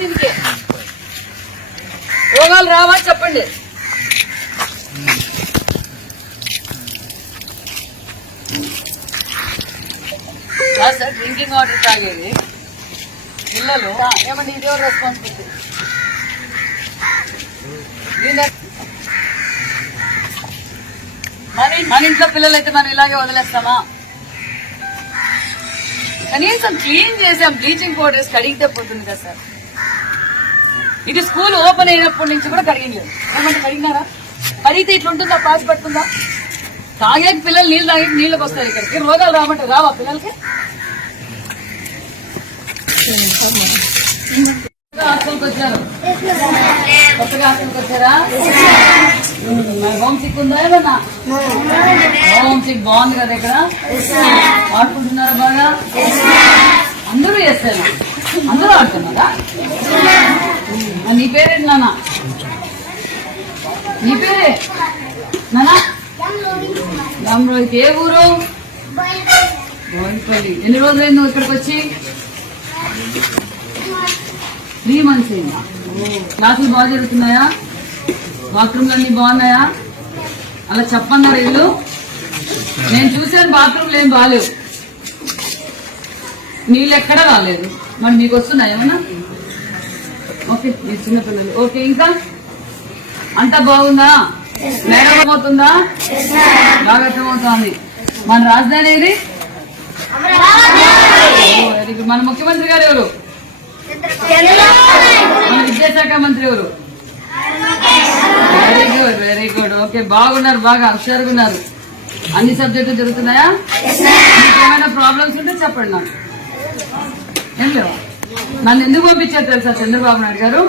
దీనికి రోగాలు రావా చెప్పండి. సార్ డ్రింకింగ్ వాటర్ తాగేది పిల్లలు ఏమంటే ఇది ఎవరు రెస్పాన్సిబిలిటీ? మన ఇంట్లో పిల్లలైతే మనం ఇలాగే వదిలేస్తామా? కనీసం క్లీన్ చేసాం, బ్లీచింగ్ పౌడర్స్ కడిగితే పోతుంది కదా సార్. ఇది స్కూల్ ఓపెన్ అయినప్పటి నుంచి కూడా కడిగలేదు. ఏమంటే కడిగినారా? కడిగితే ఇట్లుంటుందా? పాస్ పడుతుందా? తాగే పిల్లలు నీళ్ళు తాగే నీళ్ళకి వస్తారు. ఇక్కడికి రోగాలు రామంటే రావా పిల్లలకి? హాస్టల్కి వచ్చారు, కొత్తగా హాస్టల్కి వచ్చారా? హోమ్ సిక్ ఉందా? ఏమన్నా హోమ్ సిక్ బాగుంది కదా ఇక్కడ? ఆడుకుంటున్నారా బాగా? అందరూ చేస్తారు, అందరూ ఆడుతున్నారా? నీ పేరేంటి నాన్న? నీ పేరే నాన్న? రామరోహిత్. ఏ ఊరు? బోయిపల్లి. ఎన్ని రోజులైంది నువ్వు ఇక్కడికి వచ్చి? 3 months అయిందా? క్లాసులు బాగా జరుగుతున్నాయా? బాత్రూమ్లు అన్ని బాగున్నాయా? అలా చెప్పన్నారు వీళ్ళు. నేను చూశాను బాత్రూమ్లు ఏం బాగాలేవు, నీళ్ళు ఎక్కడా రాలేదు. మరి మీకు వస్తున్నాయి ఏమన్నా? ఓకే, మీరు చిన్నపిల్లలు. ఓకే, ఇంకా అంతా బాగుందా? మేడం అవుతుందా? బాగా అర్థమవుతోంది. మన రాజధాని ఏది? మన ముఖ్యమంత్రి గారు ఎవరు? మన విద్యాశాఖ మంత్రి ఎవరు? Very good, very good. Okay, బాగున్నారు, బాగా హుషారుగా ఉన్నారు. అన్ని సబ్జెక్టులు జరుగుతున్నాయా? మీకు ఏమైనా ప్రాబ్లమ్స్ ఉంటే చెప్పండి నాకు. ఏం లేవా? నన్ను ఎందుకు పంపించారు తెలుసా చంద్రబాబు నాయుడు గారు?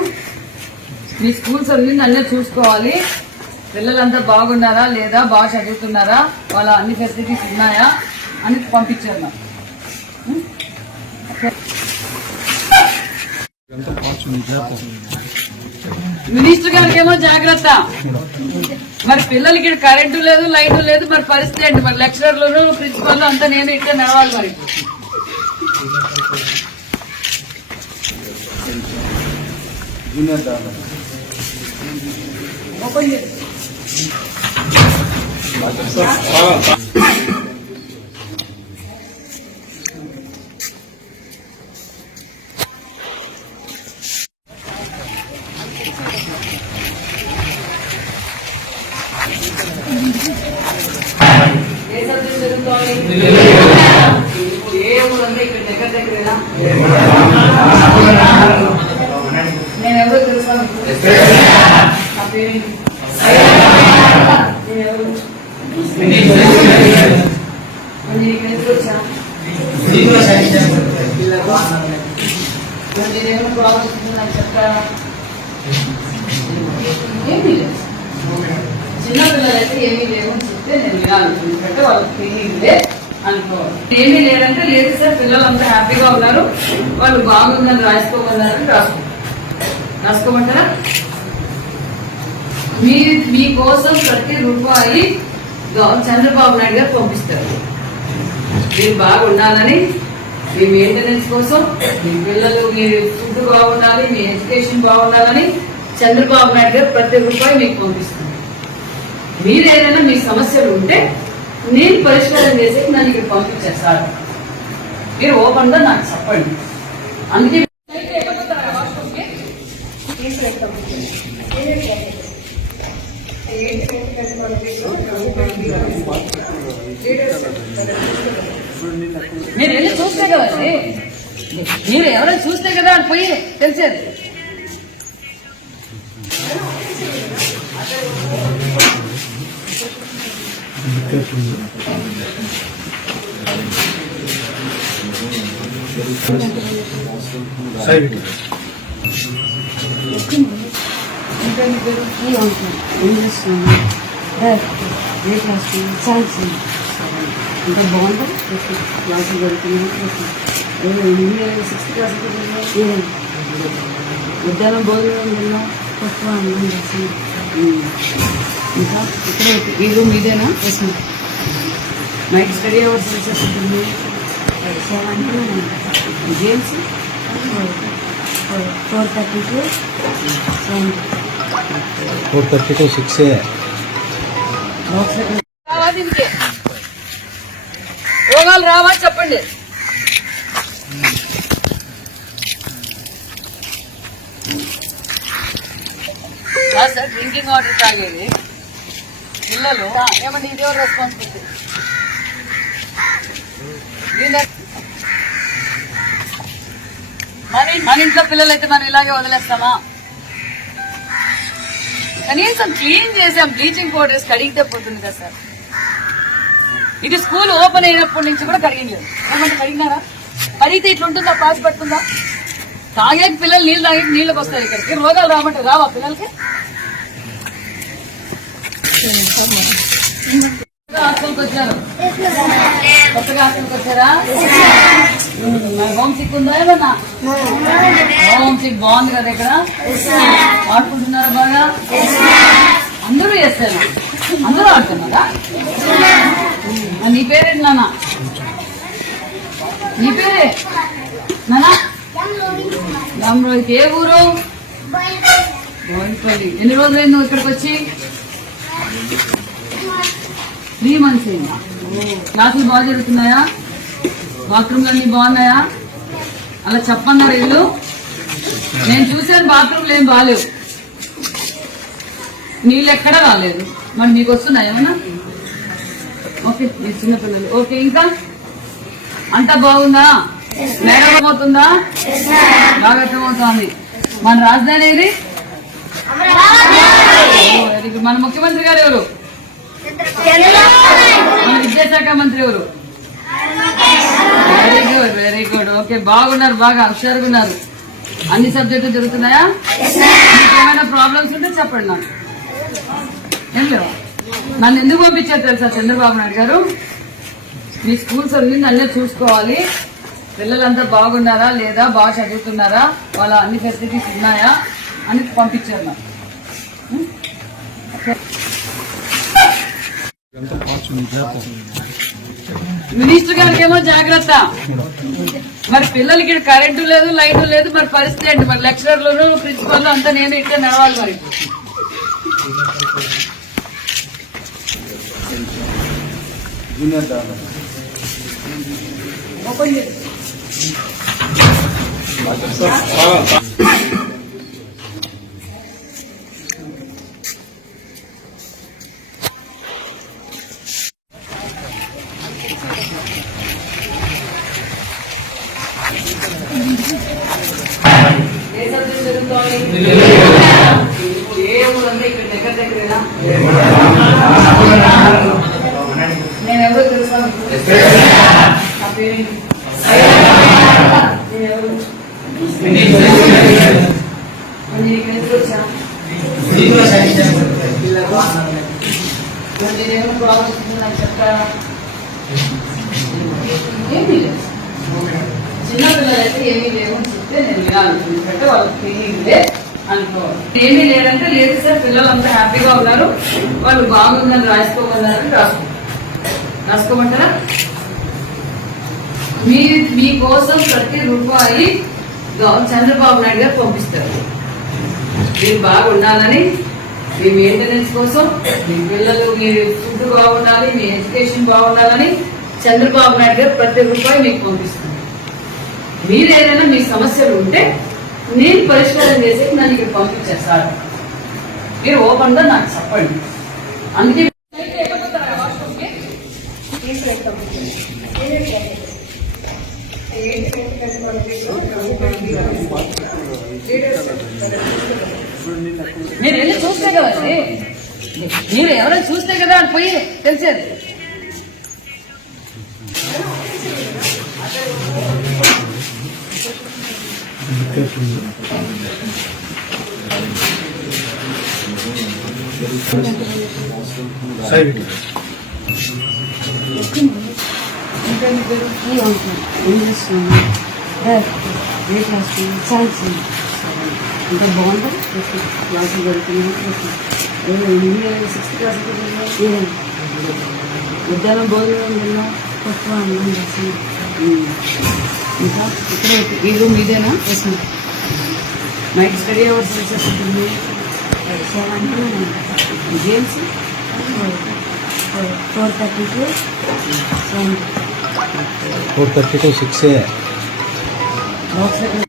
మీ స్కూల్స్ అన్ని నన్నే చూసుకోవాలి, పిల్లలంతా బాగున్నారా లేదా, బాగా చదువుతున్నారా, వాళ్ళ అన్ని ఫెసిలిటీస్ ఉన్నాయా అని పంపించారు నాకు. మినిస్టర్ గారికి ఏమో జాగ్రత్త. మరి పిల్లలకి కరెంటు లేదు, లైట్ లేదు, మరి పరిస్థితి ఏంటి? మరి లెక్చరర్లు, ప్రిన్సిపల్ అంతా నేను ఇట్లా నడవాలి. మరి ఓపెన్ చేసి నేనెవరో తెలుసా? నా పేరేంటి? నేనేమైనా ప్రాబ్లమ్స్ నాకు చెప్తారా? ఏమీ లేదు. చిన్నపిల్లలైతే ఏమీ లేవు అని చెప్తే నేను వినాలి, ఎందుకంటే వాళ్ళకి తెలియదులే అనుకోవాలి. ఏమీ లేదంటే లేదు సార్, పిల్లలంతా హ్యాపీగా ఉన్నారు, వాళ్ళు బాగుందని రాసుకోమన్నారని రాసుకోమంటారా? మీకోసం ప్రతి రూపాయి చంద్రబాబు నాయుడు గారు పంపిస్తారు. మీరు బాగుండాలని, మీ మెయింటెనెన్స్ కోసం, మీ పిల్లలు, మీ ఫుడ్ బాగుండాలి, మీ ఎడ్యుకేషన్ బాగుండాలని చంద్రబాబు నాయుడు గారు ప్రతి రూపాయి మీకు పంపిస్తారు. మీరు ఏదైనా మీ సమస్యలు ఉంటే నేను పరిష్కారం చేసి నన్ను ఇక్కడ పంపించారు సార్. మీరు ఓపెన్ గా నాకు చెప్పండి. అందుకే మీరు వెళ్ళి చూస్తే కదండి, మీరు ఎవరైనా చూస్తే కదా అని పోయి తెలిసేది. ఇంకా బాగుంటుంది. క్లాసులు జరుగుతున్నాయి. 6th క్లాస్ మధ్యాహ్నం భోజనం తిన్నా, తక్కువ అన్నం చేస్తాను. ఇంకా ఇక్కడ ఈ రూమ్ ఇదేనా? నైట్ స్టడీ అవర్స్ ఉంటుంది. గేమ్స్ 4:30 to 4:30 to 6 రావా దీనికి రోగాలు రావా చెప్పండి. సార్ డ్రింకింగ్ వాటర్ తాగేది పిల్లలు ఏమన్నా ఇది ఎవరు రెస్పాన్సిబిలిటీ? మన ఇంట్లో పిల్లలు అయితే మనం ఇలాగే వదిలేస్తామా? కనీసం క్లీన్ చేసాం, బ్లీచింగ్ పౌడర్స్ కడిగితే పోతుంది కదా సార్. ఇది స్కూల్ ఓపెన్ అయినప్పటి నుంచి కూడా కడిగలేదు. ఏమంటే కడిగినారా? కడిగితే ఇట్లా ఉంటుందా? పాస్ పడుతుందా? తాగేకి పిల్లలు నీళ్ళు తాగేకి నీళ్ళకి వస్తారు. ఇక్కడికి రోగాలు రామంటే రావా పిల్లలకి? హాస్టల్కి వచ్చారు, కొత్తగా హాస్టల్కి వచ్చారా? హోమ్ సిక్ ఉందా? ఏమన్నా హోమ్ సిక్ బాగుంది కదా ఇక్కడ? ఆడుకుంటున్నారా బాగా? అందరూ చేస్తారా? అందరూ ఆడుతున్నారా? నీ పేరేంటి నాన్న? నీ పేరే నాన్న? రామరోహిత్. ఏ ఊరు? బోయిపల్లి. ఎన్ని రోజులైంది నువ్వు ఇక్కడికి వచ్చి? 3 months అయిందా? క్లాసులు బాగా జరుగుతున్నాయా? బాత్రూమ్లు అన్ని బాగున్నాయా? అలా చెప్పన్నారు వీళ్ళు. నేను చూసాను బాత్రూమ్లు ఏం బాగాలేవు, నీళ్ళు ఎక్కడా రాలేదు. మరి మీకు వస్తున్నాయి ఏమన్నా? ఓకే, మీరు చిన్నపిల్లలు. ఓకే, ఇంకా అంతా బాగుందా? మేడం అవుతుందా? బాగా అర్థమవుతోంది. మన రాజధాని ఏది? మన ముఖ్యమంత్రి గారు ఎవరు? మన విద్యాశాఖ మంత్రి ఎవరు? Very good, very good. Okay, బాగున్నారు, బాగా హుషారుగా ఉన్నారు. అన్ని సబ్జెక్టులు జరుగుతున్నాయా? మీకు ఏమైనా ప్రాబ్లమ్స్ ఉంటే చెప్పండి నాకు. ఏం లేవా? నన్ను ఎందుకు పంపించారు తెలుసా చంద్రబాబు నాయుడు గారు? మీ స్కూల్స్ అన్ని నన్నే చూసుకోవాలి, పిల్లలంతా బాగున్నారా లేదా, బాగా చదువుతున్నారా, వాళ్ళ అన్ని ఫెసిలిటీస్ ఉన్నాయా అని పంపించారు నాకు. మినిస్టర్ గారికి ఏమో జాగ్రత్త. మరి పిల్లలకి కరెంటు లేదు, లైట్ లేదు, మరి పరిస్థితి ఏంటి? మరి లెక్చరర్లు, ప్రిన్సిపల్ అంతా నేను ఇట్లా నడవాలి. మరి ఓపెన్ చేసి ఇక్కడ దగ్గరేనా? నేను ఎవరో తెలుసా? నా పేరేంటి? నేను ఎవరు? ఇక్కడ ఎందుకు వచ్చా? నేనేమో ప్రాబ్లమ్స్ నాకు చెప్తారా? ఏమీ లేదు. చిన్నపిల్లలైతే ఏమీ లేవని చెప్తే నేను వినాలి. ఎందుకంటే వాళ్ళకి తెలియదులే అనుకోవాలి. ఏమీ లేదంటే లేదు సార్, పిల్లలంతా హ్యాపీగా ఉన్నారు, వాళ్ళు బాగుందని రాసుకోమన్నారని రాసుకోమంటారా? మీకోసం ప్రతి రూపాయి చంద్రబాబు నాయుడు గారు పంపిస్తారు. మీరు బాగుండాలని, మీ మెయింటెనెన్స్ కోసం, మీ పిల్లలు, మీరు ఫుడ్ బాగుండాలి, మీ ఎడ్యుకేషన్ బాగుండాలని చంద్రబాబు నాయుడు గారు ప్రతి రూపాయి మీకు పంపిస్తారు. మీరు ఏదైనా మీ సమస్యలు ఉంటే నేను పరిష్కారం చేసి నన్ను ఇక్కడ పంపించారు సార్. మీరు ఓపెన్ గా నాకు చెప్పండి. అందుకే మీరు వెళ్ళి చూస్తే కదండి, మీరు ఎవరైనా చూస్తే కదా అని పోయి తెలిసేది. ఇంకా బాగుంటుంది. క్లాసులు జరుగుతున్నాయి. 6th క్లాస్ మధ్యాహ్నం భోజనం తిన్నా తక్కువ అన్నం చేస్తాను. ఇంకా ఇక్కడ ఈ రూమ్ ఇదేనా? నైట్ స్టడీ అవర్స్ వచ్చేస్తుంది. 7 to 9. Games 4:30 to 7. 4:30 to 6 a.m. Box